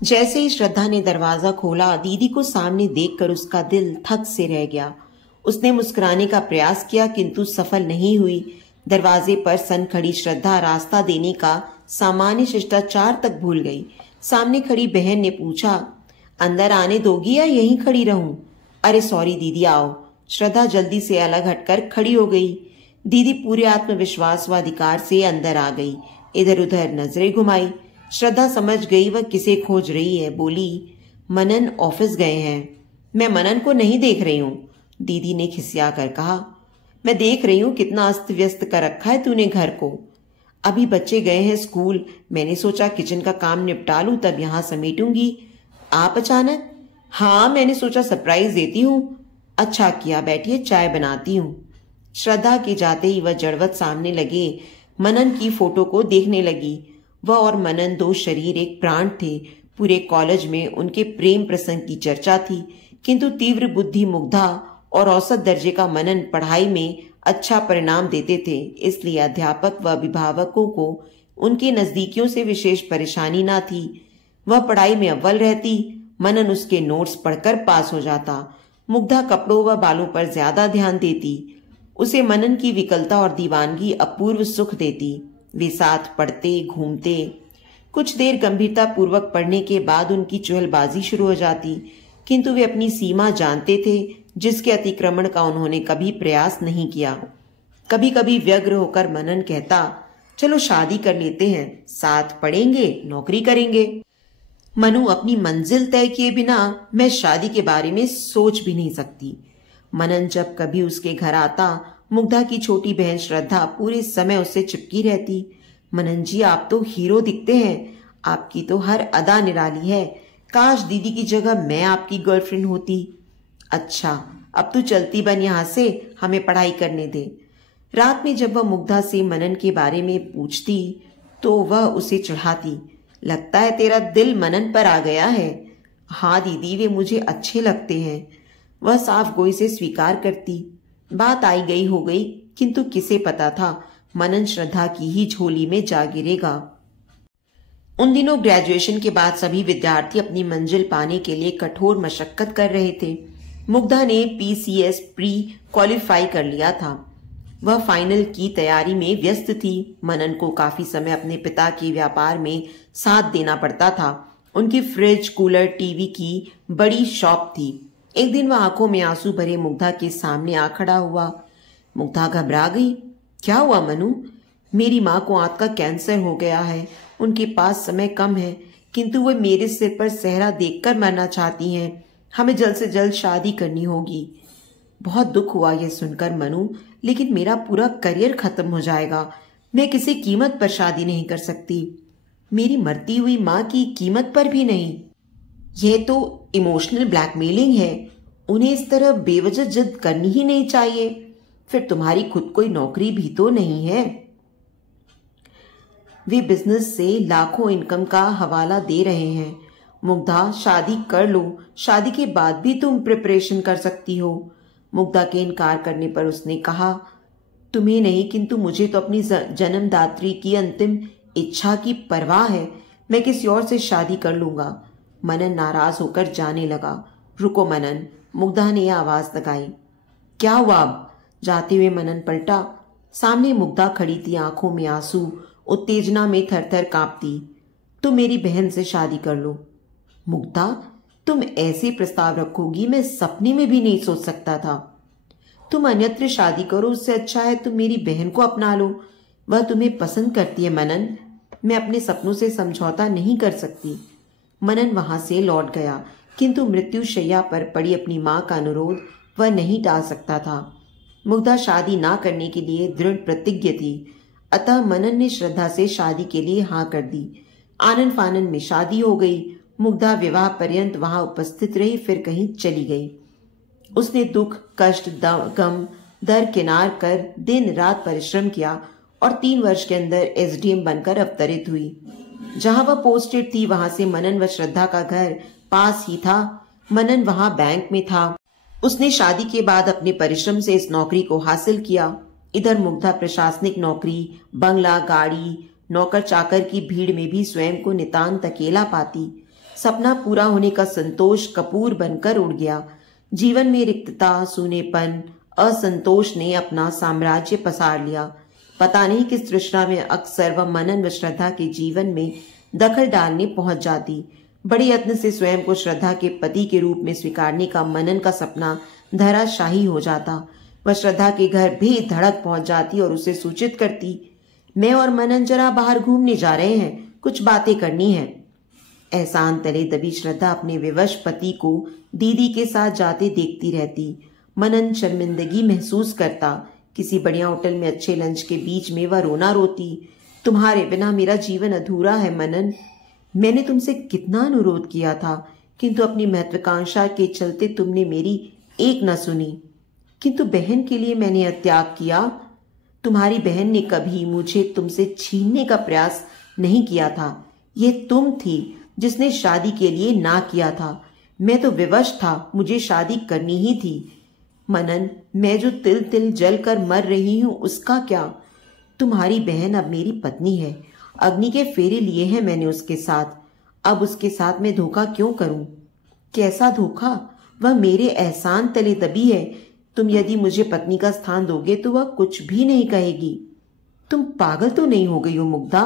जैसे ही श्रद्धा ने दरवाजा खोला, दीदी को सामने देखकर उसका दिल थक से रह गया। उसने मुस्कुराने का प्रयास किया किंतु सफल नहीं हुई। दरवाजे पर सन खड़ी श्रद्धा रास्ता देने का सामान्य शिष्टाचार तक भूल गई। सामने खड़ी बहन ने पूछा, अंदर आने दोगी या यहीं खड़ी रहूं? अरे सॉरी दीदी, आओ। श्रद्धा जल्दी से अलग हटकर खड़ी हो गई। दीदी पूरे आत्मविश्वास व अधिकार से अंदर आ गई। इधर उधर नजरें घुमाई। श्रद्धा समझ गई वह किसे खोज रही है। बोली, मनन ऑफिस गए हैं। मैं मनन को नहीं देख रही हूँ, दीदी ने खिसिया कर कहा। मैं देख रही हूँ कितना अस्त व्यस्त कर रखा है तूने घर को। अभी बच्चे गए हैं स्कूल, मैंने सोचा किचन का काम निपटा लूं तब यहाँ समेटूंगी। आप अचानक? हाँ, मैंने सोचा सरप्राइज देती हूँ। अच्छा किया, बैठिए चाय बनाती हूँ। श्रद्धा के जाते ही वह जड़वत सामने लगे मनन की फोटो को देखने लगी। वह और मनन दो शरीर एक प्राण थे। पूरे कॉलेज में उनके प्रेम प्रसंग की चर्चा थी, किंतु तीव्र बुद्धि मुग्धा और औसत दर्जे का मनन पढ़ाई में अच्छा परिणाम देते थे, इसलिए अध्यापक व अभिभावकों को उनके नजदीकियों से विशेष परेशानी न थी। वह पढ़ाई में अव्वल रहती, मनन उसके नोट्स पढ़कर पास हो जाता। मुग्धा कपड़ों व बालों पर ज्यादा ध्यान देती। उसे मनन की विकलता और दीवानगी अपूर्व सुख देती। वे साथ पढ़ते, घूमते। कुछ देर गंभीरता पूर्वक पढ़ने के बाद उनकी चुहलबाजी शुरू हो जाती, किंतु वे अपनी सीमा जानते थे, जिसके अतिक्रमण का उन्होंने कभी प्रयास नहीं किया। कभी कभी व्यग्र होकर मनन कहता, चलो शादी कर लेते हैं, साथ पढ़ेंगे, नौकरी करेंगे। मनु, अपनी मंजिल तय किए बिना मैं शादी के बारे में सोच भी नहीं सकती। मनन जब कभी उसके घर आता, मुग्धा की छोटी बहन श्रद्धा पूरे समय उससे चिपकी रहती। मनन जी, आप तो हीरो दिखते हैं, आपकी तो हर अदा निराली है। काश दीदी की जगह मैं आपकी गर्लफ्रेंड होती। अच्छा, अब तू चलती बन यहाँ से, हमें पढ़ाई करने दे। रात में जब वह मुग्धा से मनन के बारे में पूछती तो वह उसे चढ़ाती, लगता है तेरा दिल मनन पर आ गया है। हाँ दीदी, वे मुझे अच्छे लगते हैं, वह साफ गोई से स्वीकार करती। बात आई गई हो गई, किंतु किसे पता था मनन श्रद्धा की ही झोली में जा गिरेगा। उन दिनों ग्रेजुएशन के बाद सभी विद्यार्थी अपनी मंजिल पाने के लिए कठोर मशक्कत कर रहे थे। मुग्धा ने पीसीएस प्री क्वालिफाई कर लिया था। वह फाइनल की तैयारी में व्यस्त थी। मनन को काफी समय अपने पिता के व्यापार में साथ देना पड़ता था। उनकी फ्रिज, कूलर, टीवी की बड़ी शॉप थी। एक दिन वह आंखों में आंसू भरे मुग्धा के सामने आ खड़ा हुआ। मुग्धा घबरा गई। क्या हुआ मनु? मेरी माँ को आंत का कैंसर हो गया है, उनके पास समय कम है, किंतु वह मेरे सिर पर सेहरा देखकर मरना चाहती हैं। हमें जल्द से जल्द शादी करनी होगी। बहुत दुख हुआ यह सुनकर मनु, लेकिन मेरा पूरा करियर खत्म हो जाएगा। मैं किसी कीमत पर शादी नहीं कर सकती, मेरी मरती हुई माँ की कीमत पर भी नहीं। यह तो इमोशनल ब्लैकमेलिंग है, उन्हें इस तरह बेवजह जिद करनी ही नहीं चाहिए। फिर तुम्हारी खुद कोई नौकरी भी तो नहीं है। वे बिजनेस से लाखों इनकम का हवाला दे रहे हैं। मुग्धा, शादी कर लो, शादी के बाद भी तुम प्रिपरेशन कर सकती हो। मुग्धा के इनकार करने पर उसने कहा, तुम्हें नहीं किंतु मुझे तो अपनी जन्मदात्री की अंतिम इच्छा की परवाह है। मैं किसी और से शादी कर लूंगा। मनन नाराज होकर जाने लगा। रुको मनन, मुग्धा ने आवाज लगाई। क्या हुआ अब? जाते हुए मनन पलटा। सामने मुग्धा खड़ी थी, आंखों में आंसू, उत्तेजना में थर-थर कांपती। तुम मेरी बहन से शादी कर लो। मुग्धा, तुम ऐसे प्रस्ताव रखोगी, मैं सपने में भी नहीं सोच सकता था। तुम अन्यत्र शादी करो, उससे अच्छा है तुम मेरी बहन को अपना लो। वह तुम्हें पसंद करती है मनन, मैं अपने सपनों से समझौता नहीं कर सकती। मनन वहां से लौट गया, किंतु मृत्युशैया पर पड़ी अपनी मां का अनुरोध वह नहीं टाल सकता था। मुग्धा शादी ना करने के लिए दृढ़ प्रतिज्ञ थी। अतः मनन ने श्रद्धा से शादी के लिए हाँ कर दी। आनन फानन में शादी हो गई। मुग्धा विवाह पर्यंत वहां उपस्थित रही, फिर कहीं चली गई। उसने दुख, कष्ट, गम दरकिनार कर दिन रात परिश्रम किया और 3 वर्ष के अंदर एसडीएम बनकर अवतरित हुई। जहां वह पोस्टेड थी वहां से मनन व श्रद्धा का घर पास ही था। मनन वहां बैंक में था। उसने शादी के बाद अपने परिश्रम से इस नौकरी को हासिल किया। इधर मुग्धा प्रशासनिक नौकरी, बंगला, गाड़ी, नौकर चाकर की भीड़ में भी स्वयं को नितांत अकेला पाती। सपना पूरा होने का संतोष कपूर बनकर उड़ गया। जीवन में रिक्तता, सूनेपन, असंतोष ने अपना साम्राज्य पसार लिया। पता नहीं किस तृष्णा में अक्सर वह मनन व श्रद्धा के जीवन में दखल डालने पहुंच जाती। बड़े यत्न से स्वयं को श्रद्धा के पति के रूप में स्वीकारने का मनन का सपना धराशाही हो जाता। वह श्रद्धा के घर बेधड़क पहुंच जाती और उसे सूचित करती, मैं और मनन जरा बाहर घूमने जा रहे हैं, कुछ बातें करनी है। एहसान तले दबी श्रद्धा अपने विवश पति को दीदी के साथ जाते देखती रहती। मनन शर्मिंदगी महसूस करता। किसी बढ़िया होटल में अच्छे लंच के बीच में वह रोना रोती, तुम्हारे बिना मेरा जीवन अधूरा है मनन। मैंने तुमसे कितना अनुरोध किया था, किंतु अपनी महत्वाकांक्षा के चलते तुमने मेरी एक न सुनी। किंतु बहन के लिए मैंने त्याग किया। तुम्हारी बहन ने कभी मुझे तुमसे छीनने का प्रयास नहीं किया था। ये तुम थी जिसने शादी के लिए ना किया था। मैं तो विवश था, मुझे शादी करनी ही थी। मनन, मैं जो तिल तिल जल कर मर रही हूं उसका क्या? तुम्हारी बहन अब मेरी पत्नी है। अग्नि के फेरे लिए हैं मैंने उसके साथ। अब उसके साथ मैं धोखा क्यों करूं? कैसा धोखा? वह मेरे एहसान तले दबी है। तुम यदि मुझे पत्नी का स्थान दोगे तो वह कुछ भी नहीं कहेगी। तुम पागल तो नहीं हो गई हो मुग्धा?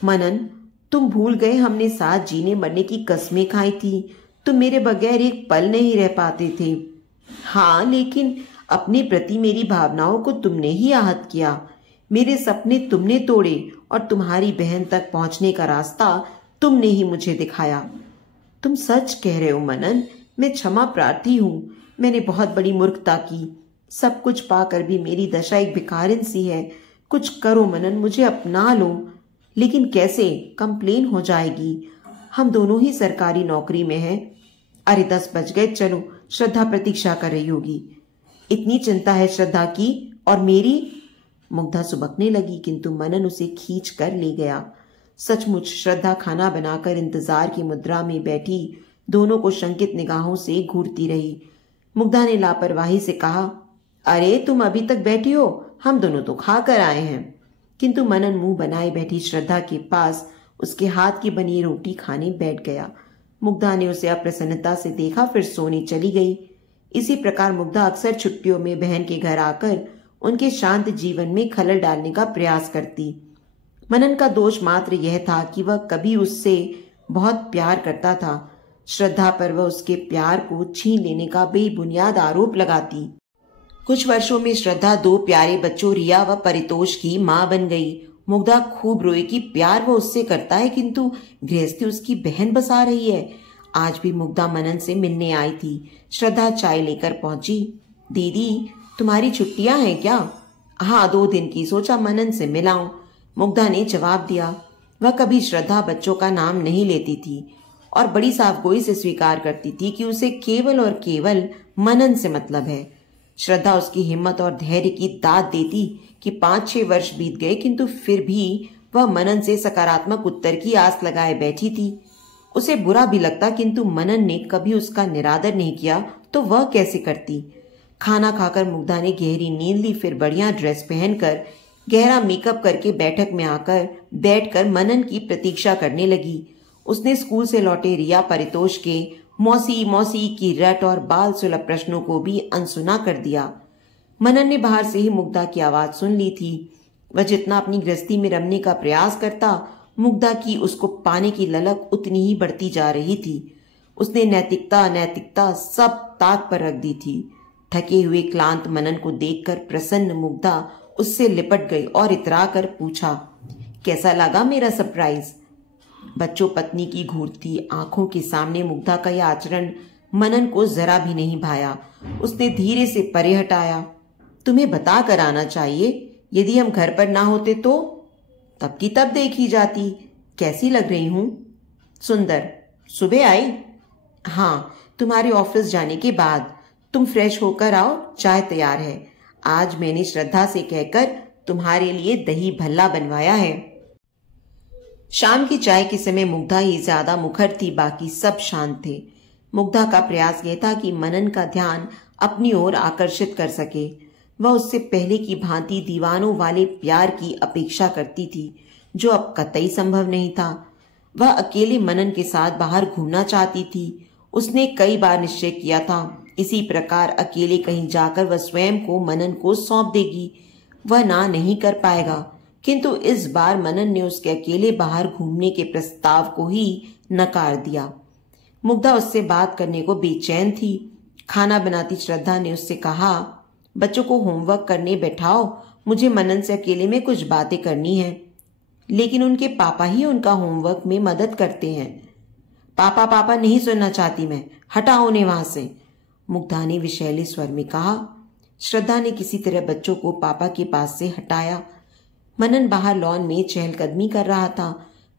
मनन, तुम भूल गए हमने साथ जीने मरने की कस्में खाई थी। तुम मेरे बगैर एक पल नहीं रह पाते थे। हाँ, लेकिन अपने प्रति मेरी भावनाओं को तुमने ही आहत किया। मेरे सपने तुमने तोड़े और तुम्हारी बहन तक पहुंचने का रास्ता तुमने ही मुझे दिखाया। तुम सच कह रहे हो मनन, मैं क्षमा प्रार्थी हूं। मैंने बहुत बड़ी मूर्खता की। सब कुछ पाकर भी मेरी दशा एक भिखारिन सी है। कुछ करो मनन, मुझे अपना लो। लेकिन कैसे? कंप्लेन हो जाएगी। हम दोनों ही सरकारी नौकरी में हैं। अरे 10 बज गए, चलो, श्रद्धा प्रतीक्षा कर रही होगी। इतनी चिंता है श्रद्धा की और मेरी? मुग्धा सुबकने लगी, किंतु मनन उसे खींच कर ले गया। सचमुच श्रद्धा खाना बनाकर इंतजार की मुद्रा में बैठी दोनों को शंकित निगाहों से घूरती रही। मुग्धा ने लापरवाही से कहा, अरे तुम अभी तक बैठी हो, हम दोनों तो खा कर आए हैं। किंतु मनन मुंह बनाए बैठी श्रद्धा के पास उसके हाथ की बनी रोटी खाने बैठ गया। मुग्धा ने उसे अप्रसन्नता से देखा, फिर सोने चली गई। इसी प्रकार मुग्धा अक्सर छुट्टियों में बहन के घर आकर उनके शांत जीवन में खलल डालने का प्रयास करती। मनन का दोष मात्र यह था कि वह कभी उससे बहुत प्यार करता था। श्रद्धा पर वह उसके प्यार को छीन लेने का बेबुनियाद आरोप लगाती। कुछ वर्षों में श्रद्धा 2 प्यारे बच्चों रिया व परितोष की मां बन गई। मुग्धा खूब रोई कि प्यार वो उससे करता है, किंतु गृहस्थी उसकी बहन बसा रही है। आज भी मुग्धा मनन से मिलने आई थी। श्रद्धा चाय लेकर पहुंची। दीदी, तुम्हारी छुट्टियां हैं क्या? हाँ, 2 दिन की, सोचा मनन से मिलाऊं। मुग्धा ने जवाब दिया। वह कभी श्रद्धा बच्चों का नाम नहीं लेती थी और बड़ी साफगोई से स्वीकार करती थी कि उसे केवल और केवल मनन से मतलब है। श्रद्धा उसकी हिम्मत और धैर्य की दाद देती कि 5-6 वर्ष बीत गए, किंतु फिर भी वह मनन से सकारात्मक उत्तर की आस लगाए बैठी थी। उसे बुरा भी लगता, किंतु मनन ने कभी उसका निरादर नहीं किया तो वह कैसे करती। खाना खाकर मुग्धा ने गहरी नींद ली। फिर बढ़िया ड्रेस पहनकर गहरा मेकअप करके बैठक में आकर बैठकर मनन की प्रतीक्षा करने लगी। उसने स्कूल से लौटे रिया परितोष के मौसी मौसी की रट और बाल सुलभ प्रश्नों को भी अनसुना कर दिया। मनन ने बाहर से ही मुग्धा की आवाज सुन ली थी। वह जितना अपनी गृहस्थी में रमने का प्रयास करता, मुग्धा की उसको पाने की ललक उतनी ही बढ़ती जा रही थी। उसने नैतिकता अनैतिकता सब ताक पर रख दी थी। थके हुए क्लांत मनन को देखकर प्रसन्न मुग्धा उससे लिपट गई और इतरा कर पूछा, कैसा लगा मेरा सरप्राइज? बच्चों पत्नी की घूरती आंखों के सामने मुग्धा का यह आचरण मनन को जरा भी नहीं भाया। उसने धीरे से परे हटाया। तुम्हें बता कर आना चाहिए, यदि हम घर पर ना होते तो? तब की तब देखी जाती। कैसी लग रही हूं? सुंदर। सुबह आई? हाँ, तुम्हारे ऑफिस जाने के बाद। तुम फ्रेश होकर आओ, चाय तैयार है। आज मैंने श्रद्धा से कहकर तुम्हारे लिए दही भल्ला बनवाया है। शाम की चाय के समय मुग्धा ही ज्यादा मुखर थी, बाकी सब शांत थे। मुग्धा का प्रयास यह था कि मनन का ध्यान अपनी ओर आकर्षित कर सके। वह उससे पहले की भांति दीवानों वाले प्यार की अपेक्षा करती थी, जो अब कतई संभव नहीं था। वह अकेले मनन के साथ बाहर घूमना चाहती थी। उसने कई बार निश्चय किया था इसी प्रकार अकेले कहीं जाकर वह स्वयं को मनन को सौंप देगी। वह ना नहीं कर पाएगा, किंतु इस बार मनन ने उसके अकेले बाहर घूमने के प्रस्ताव को ही नकार दिया। मुग्धा उससे बात करने को बेचैन थी। खाना बनाती श्रद्धा ने उससे कहा, बच्चों को होमवर्क करने बैठाओ, मुझे मनन से अकेले में कुछ बातें करनी है। लेकिन उनके पापा ही उनका होमवर्क में मदद करते हैं। पापा पापा नहीं सुनना चाहती मैं, हटाओ उन्हें वहां से, मुग्धा ने विषैले स्वर में कहा। श्रद्धा ने किसी तरह बच्चों को पापा के पास से हटाया। मनन बाहर लॉन में चहलकदमी कर रहा था।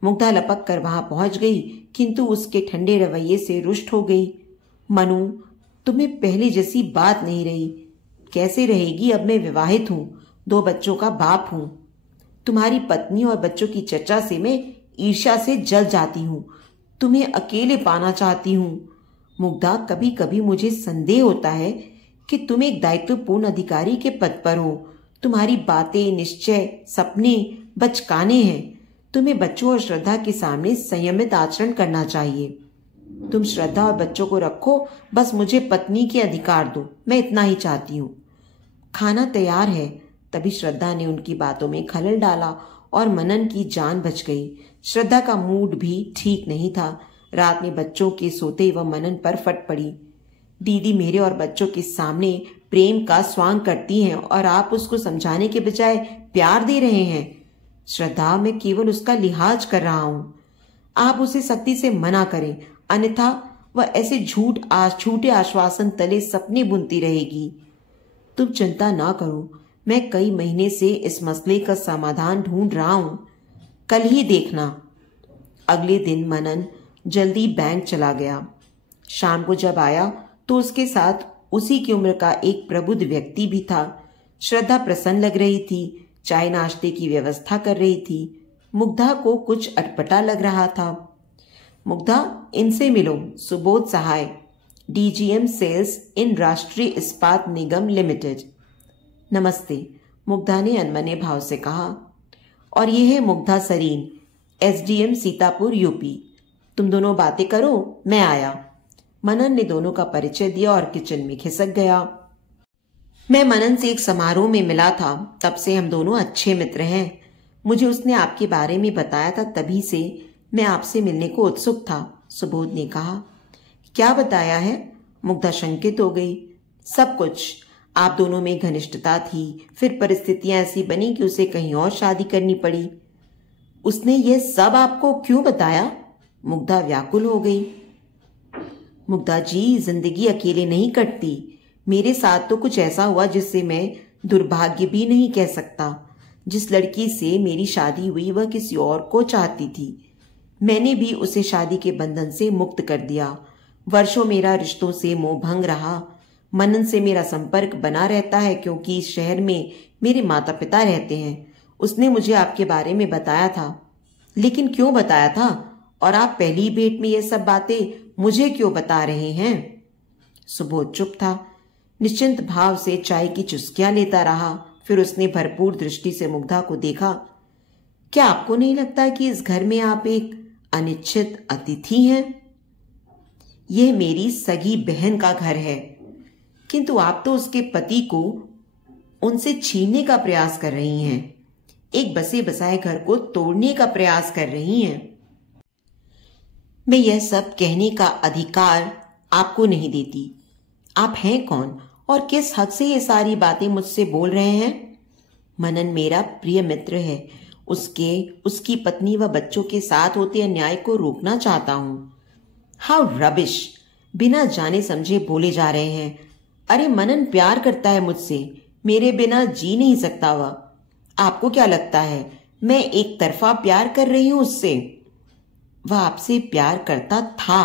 मुग्धा लपक कर वहां पहुंच गई, किंतु उसके ठंडे रवैये से रुष्ट हो गई। मनु, तुम्हें पहले जैसी बात नहीं रही। कैसे रहेगी? अब मैं विवाहित हूं, 2 बच्चों का बाप हूं। तुम्हारी पत्नी और बच्चों की चर्चा से मैं ईर्ष्या से जल जाती हूं। तुम्हें अकेले पाना चाहती हूं। मुग्धा, कभी कभी मुझे संदेह होता है कि तुम एक दायित्वपूर्ण अधिकारी के पद पर हो। तुम्हारी बातें, निश्चय, सपने बचकाने हैं। तुम्हें बच्चों और श्रद्धा के सामने संयमित आचरण करना चाहिए। तुम श्रद्धा और बच्चों को रखो, बस मुझे पत्नी के अधिकार दो, मैं इतना ही चाहती हूँ। खाना तैयार है। तभी श्रद्धा ने उनकी बातों में खलल डाला और मनन की जान बच गई। श्रद्धा का मूड भी ठीक नहीं था। रात में बच्चों के सोते ही वह मनन पर फट पड़ी। दीदी मेरे और बच्चों के सामने प्रेम का स्वांग करती हैं और आप उसको समझाने के बजाय प्यार दे रहे हैं। श्रद्धा, मैं केवल उसका लिहाज कर रहा हूं। आप उसे सख्ती से मना करें, अन्यथा वह ऐसे झूठे आश्वासन तले सपने बुनती रहेगी। तुम चिंता ना करो, मैं कई महीने से इस मसले का समाधान ढूंढ रहा हूं। कल ही देखना। अगले दिन मनन जल्दी बैंक चला गया। शाम को जब आया तो उसके साथ उसी की उम्र का एक प्रबुद्ध व्यक्ति भी था। श्रद्धा प्रसन्न लग रही थी, चाय नाश्ते की व्यवस्था कर रही थी। मुग्धा को कुछ अटपटा लग रहा था। मुग्धा, इनसे मिलो, सुबोध सहाय, डीजीएम सेल्स इन राष्ट्रीय इस्पात निगम लिमिटेड। नमस्ते, मुग्धा ने अनमने भाव से कहा। और ये है मुग्धा सरीन, एसडीएम सीतापुर यूपी। तुम दोनों बातें करो, मैं आया। मनन ने दोनों का परिचय दिया और किचन में खिसक गया। मैं मनन से एक समारोह में मिला था, तब से हम दोनों अच्छे मित्र हैं। मुझे उसने आपके बारे में बताया था, तभी से मैं आपसे मिलने को उत्सुक था, सुबोध ने कहा। क्या बताया है? मुग्धा शंकित हो गई। सब कुछ। आप दोनों में घनिष्ठता थी, फिर परिस्थितियां ऐसी बनी कि उसे कहीं और शादी करनी पड़ी। उसने ये सब आपको क्यों बताया? मुग्धा व्याकुल हो गई। मुग्धा जी, जिंदगी अकेले नहीं कटती। मेरे साथ तो कुछ ऐसा हुआ जिससे मैं दुर्भाग्य भी नहीं कह सकता। जिस लड़की से मेरी शादी हुई वह किसी और को चाहती थी। मैंने भी उसे शादी के बंधन से मुक्त कर दिया। वर्षों मेरा रिश्तों से मोह भंग रहा। मनन से मेरा संपर्क बना रहता है क्योंकि इस शहर में मेरे माता पिता रहते हैं। उसने मुझे आपके बारे में बताया था। लेकिन क्यों बताया था? और आप पहली भेंट में ये सब बातें मुझे क्यों बता रहे हैं? सुबोध चुप था, निश्चिंत भाव से चाय की चुस्कियां लेता रहा। फिर उसने भरपूर दृष्टि से मुग्धा को देखा। क्या आपको नहीं लगता कि इस घर में आप एक अनिच्छित अतिथि हैं? यह मेरी सगी बहन का घर है, किंतु आप तो उसके पति को उनसे छीनने का प्रयास कर रही हैं। एक बसे बसाए घर को तोड़ने का प्रयास कर रही हैं। मैं यह सब कहने का अधिकार आपको नहीं देती। आप हैं कौन और किस हक से ये सारी बातें मुझसे बोल रहे हैं? मनन मेरा प्रिय मित्र है। उसकी पत्नी व बच्चों के साथ होते अन्याय को रोकना चाहता हूं। How rubbish! बिना जाने समझे बोले जा रहे हैं। अरे मनन प्यार करता है मुझसे, मेरे बिना जी नहीं सकता वह। आपको क्या लगता है मैं एक तरफा प्यार कर रही हूं उससे? वह आपसे प्यार करता था,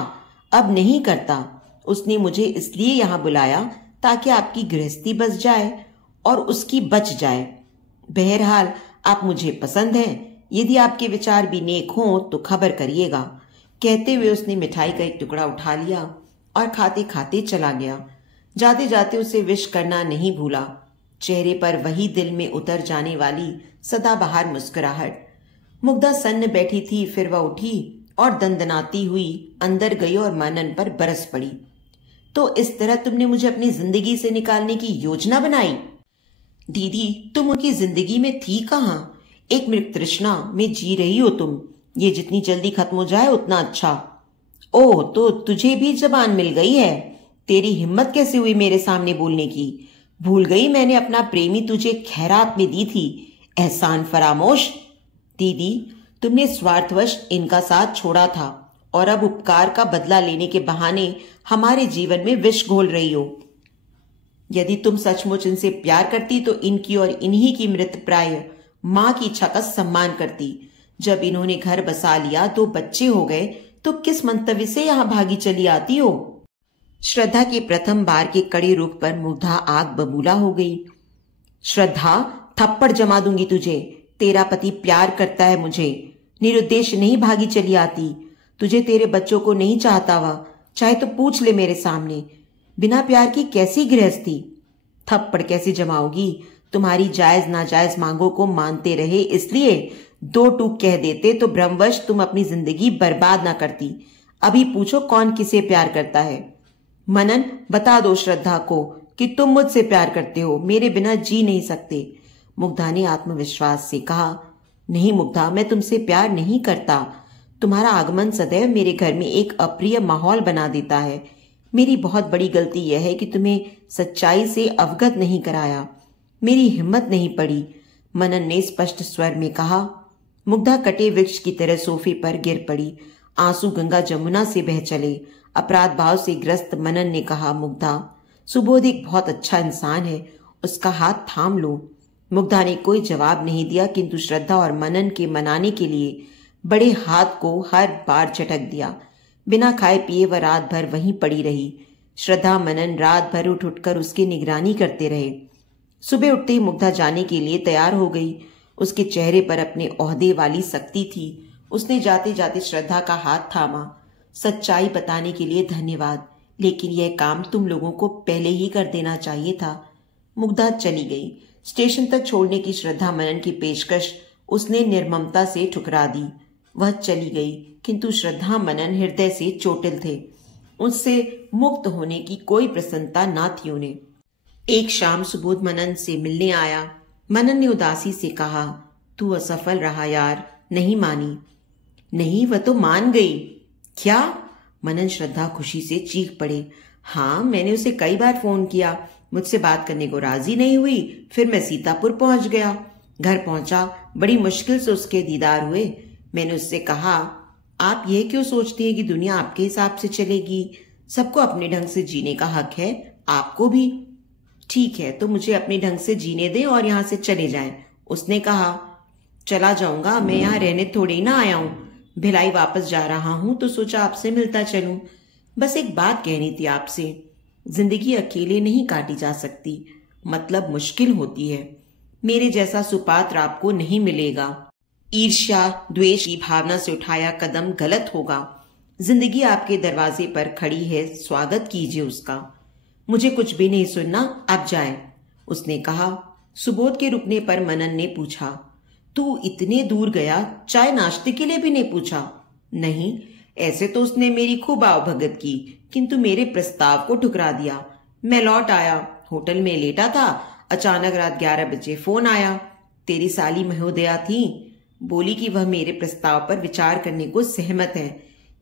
अब नहीं करता। उसने मुझे इसलिए यहां बुलाया ताकि आपकी गृहस्थी बच जाए और उसकी बच जाए। बहरहाल आप मुझे पसंद हैं। यदि आपके विचार भी नेक हों तो खबर करिएगा। कहते हुए उसने मिठाई का एक टुकड़ा उठा लिया और खाते खाते चला गया। जाते जाते उसे विश करना नहीं भूला। चेहरे पर वही दिल में उतर जाने वाली सदाबहार मुस्कुराहट। मुग्धा सन्न बैठी थी, फिर वह उठी और दंदनाती हुई अंदर गई और मनन पर बरस पड़ी। तो इस तरह तुमने मुझे अपनी जिंदगी से निकालने की योजना बनाई? दीदी, तुम उनकी जिंदगी में थी कहाँ? एक मृग तृष्णा में जी रही हो तुम। ये जितनी जल्दी खत्म हो जाए उतना अच्छा। ओह, तो तुझे भी जबान मिल गई है। तेरी हिम्मत कैसे हुई मेरे सामने बोलने की? भूल गई मैंने अपना प्रेमी तुझे खैरात में दी थी। एहसान फरामोश। दीदी, तुमने स्वार्थवश इनका साथ छोड़ा था और अब उपकार का बदला लेने के बहाने हमारे जीवन में विष घोल रही हो। यदि तुम सचमुच इनसे प्यार करती तो इनकी और इन्हीं की मृतप्राय मां की इच्छा का सम्मान करती। जब इन्होंने घर बसा लिया, 2 बच्चे हो गए, तो किस मंतव्य से यहां भागी चली आती हो? श्रद्धा के प्रथम बार के कड़े रुख पर मुग्धा आग बबूला हो गई। श्रद्धा, थप्पड़ जमा दूंगी तुझे। तेरा पति प्यार करता है मुझे, निरुद्देश्य नहीं भागी चली आती। तुझे तेरे बच्चों को नहीं चाहता वह, चाहे तो पूछ ले मेरे सामने। बिना प्यार की कैसी गृहस्थी? थप्पड़ कैसे जमाओगी? तुम्हारी जायज नाजायज मांगों को मानते रहे इसलिए 2 टूक कह देते तो भ्रमवश तुम अपनी जिंदगी बर्बाद ना करती। अभी पूछो कौन किसे प्यार करता है। मनन, बता दो श्रद्धा को कि तुम मुझसे प्यार करते हो, मेरे बिना जी नहीं सकते। मुग्धा ने आत्मविश्वास से कहा, नहीं मुग्धा, मैं तुमसे प्यार नहीं करता। तुम्हारा आगमन सदैव मेरे घर में एक अप्रिय माहौल बना देता है। मेरी बहुत बड़ी गलती यह है कि तुम्हें सच्चाई से अवगत नहीं कराया। मेरी हिम्मत नहीं पड़ी। मनन ने स्पष्ट स्वर में कहा। मुग्धा कटे वृक्ष की तरह सोफे पर गिर पड़ी। आंसू गंगा जमुना से बह चले। अपराध भाव से ग्रस्त मनन ने कहा, मुग्धा, सुबोध एक बहुत अच्छा इंसान है, उसका हाथ थाम लो। मुग्धा ने कोई जवाब नहीं दिया, किंतु श्रद्धा और मनन के मनाने के लिए बड़े हाथ को हर बार झटक दिया। बिना खाए पिए वह रात भर वहीं पड़ी रही। श्रद्धा मनन रात भर उठ उठकर उसकी निगरानी करते रहे। सुबह उठते ही मुग्धा जाने के लिए तैयार हो गई। उसके चेहरे पर अपने ओहदे वाली सख्ती थी। उसने जाते जाते श्रद्धा का हाथ थामा। सच्चाई बताने के लिए धन्यवाद, लेकिन यह काम तुम लोगों को पहले ही कर देना चाहिए था। मुग्धा चली गई। स्टेशन तक छोड़ने की श्रद्धा मनन की पेशकश उसने निर्ममता से ठुकरा दी। वह चली गई, किंतु श्रद्धा मनन हृदय से चोटिल थे। उससे मुक्त होने की कोई प्रसन्नता न थी उन्हें। एक शाम सुबोध मनन से मिलने आया। मनन ने उदासी से कहा, तू असफल रहा यार, नहीं मानी? नहीं, वह तो मान गई। क्या? मनन श्रद्धा खुशी से चीख पड़े। हाँ, मैंने उसे कई बार फोन किया, मुझसे बात करने को राजी नहीं हुई। फिर मैं सीतापुर पहुंच गया। घर पहुंचा, बड़ी मुश्किल से उसके दीदार हुए। मैंने उससे कहा, आप यह क्यों सोचती हैं कि दुनिया आपके हिसाब से चलेगी? सबको अपने ढंग से जीने का हक है, आपको भी। ठीक है, तो मुझे अपने ढंग से जीने दें और यहाँ से चले जाएं। उसने कहा, चला जाऊंगा, मैं यहाँ रहने थोड़े ही ना आया हूँ। भिलाई वापस जा रहा हूं तो सोचा आपसे मिलता चलूं। बस एक बात कहनी थी आपसे। जिंदगी अकेले नहीं काटी जा सकती, मतलब मुश्किल होती है। मेरे जैसा सुपात्र आपको नहीं मिलेगा। ईर्ष्या द्वेष की भावना से उठाया कदम गलत होगा। जिंदगी आपके दरवाजे पर खड़ी है, स्वागत कीजिए उसका। मुझे कुछ भी नहीं सुनना, आप जाएं, उसने कहा। सुबोध के रुकने पर मनन ने पूछा, तू इतने दूर गया, चाय नाश्ते के लिए भी नहीं पूछा? नहीं, ऐसे तो उसने मेरी खूब आवभगत की, किंतु मेरे प्रस्ताव को ठुकरा दिया। मैं लौट आया, होटल में लेटा था, अचानक रात 11 बजे फोन आया। तेरी साली महोदया थी, बोली कि वह मेरे प्रस्ताव पर विचार करने को सहमत है,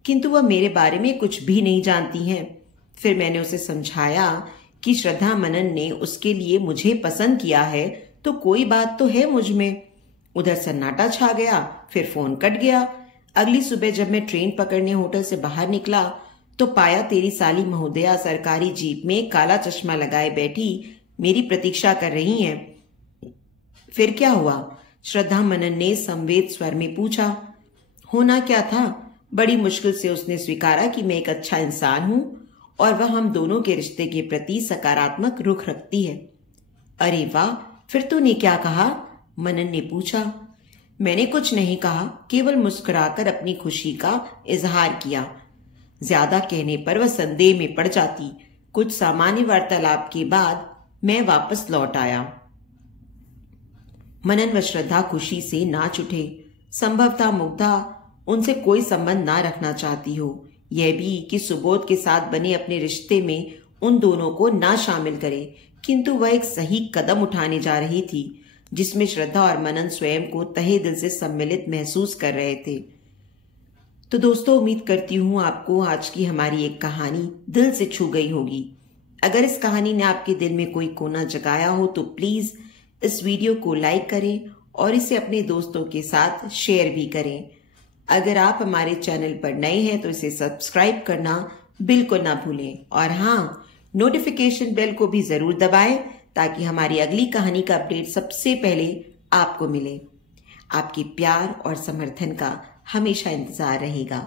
किंतु वह मेरे बारे में कुछ भी नहीं जानती हैं। फिर मैंने उसे समझाया कि श्रद्धा मनन ने उसके लिए मुझे पसंद किया है, तो कोई बात तो है मुझ में। उधर सन्नाटा छा गया, फिर फोन कट गया। अगली सुबह जब मैं ट्रेन पकड़ने होटल से बाहर निकला तो पाया तेरी साली महोदया सरकारी जीप में काला चश्मा लगाए बैठी मेरी प्रतीक्षा कर रही हैं। फिर क्या हुआ? श्रद्धा मनन ने संवेद स्वर में पूछा। होना क्या था? बड़ी मुश्किल से उसने स्वीकारा कि मैं एक अच्छा इंसान हूं और वह हम दोनों के रिश्ते के प्रति सकारात्मक रुख रखती है। अरे वाह, फिर तूने क्या कहा? मनन ने पूछा। मैंने कुछ नहीं कहा, केवल मुस्कुराकर अपनी खुशी का इजहार किया। ज्यादा कहने पर वह संदेह में पड़ जाती। कुछ सामान्य वार्तालाप के बाद मैं वापस लौट आया। मनन व श्रद्धा खुशी से नाच उठे। संभव था मुग्धा उनसे कोई संबंध ना रखना चाहती हो, यह भी कि सुबोध के साथ बने अपने रिश्ते में उन दोनों को ना शामिल करे, किंतु वह एक सही कदम उठाने जा रही थी जिसमें श्रद्धा और मनन स्वयं को तहे दिल से सम्मिलित महसूस कर रहे थे। तो दोस्तों, उम्मीद करती हूँ आपको आज की हमारी एक कहानी दिल से छू गई होगी। अगर इस कहानी ने आपके दिल में कोई कोना जगाया हो तो प्लीज इस वीडियो को लाइक करें और इसे अपने दोस्तों के साथ शेयर भी करें। अगर आप हमारे चैनल पर नए हैं तो इसे सब्सक्राइब करना बिल्कुल ना भूलें और हाँ, नोटिफिकेशन बेल को भी जरूर दबाएं ताकि हमारी अगली कहानी का अपडेट सबसे पहले आपको मिले। आपके प्यार और समर्थन का हमेशा इंतजार रहेगा।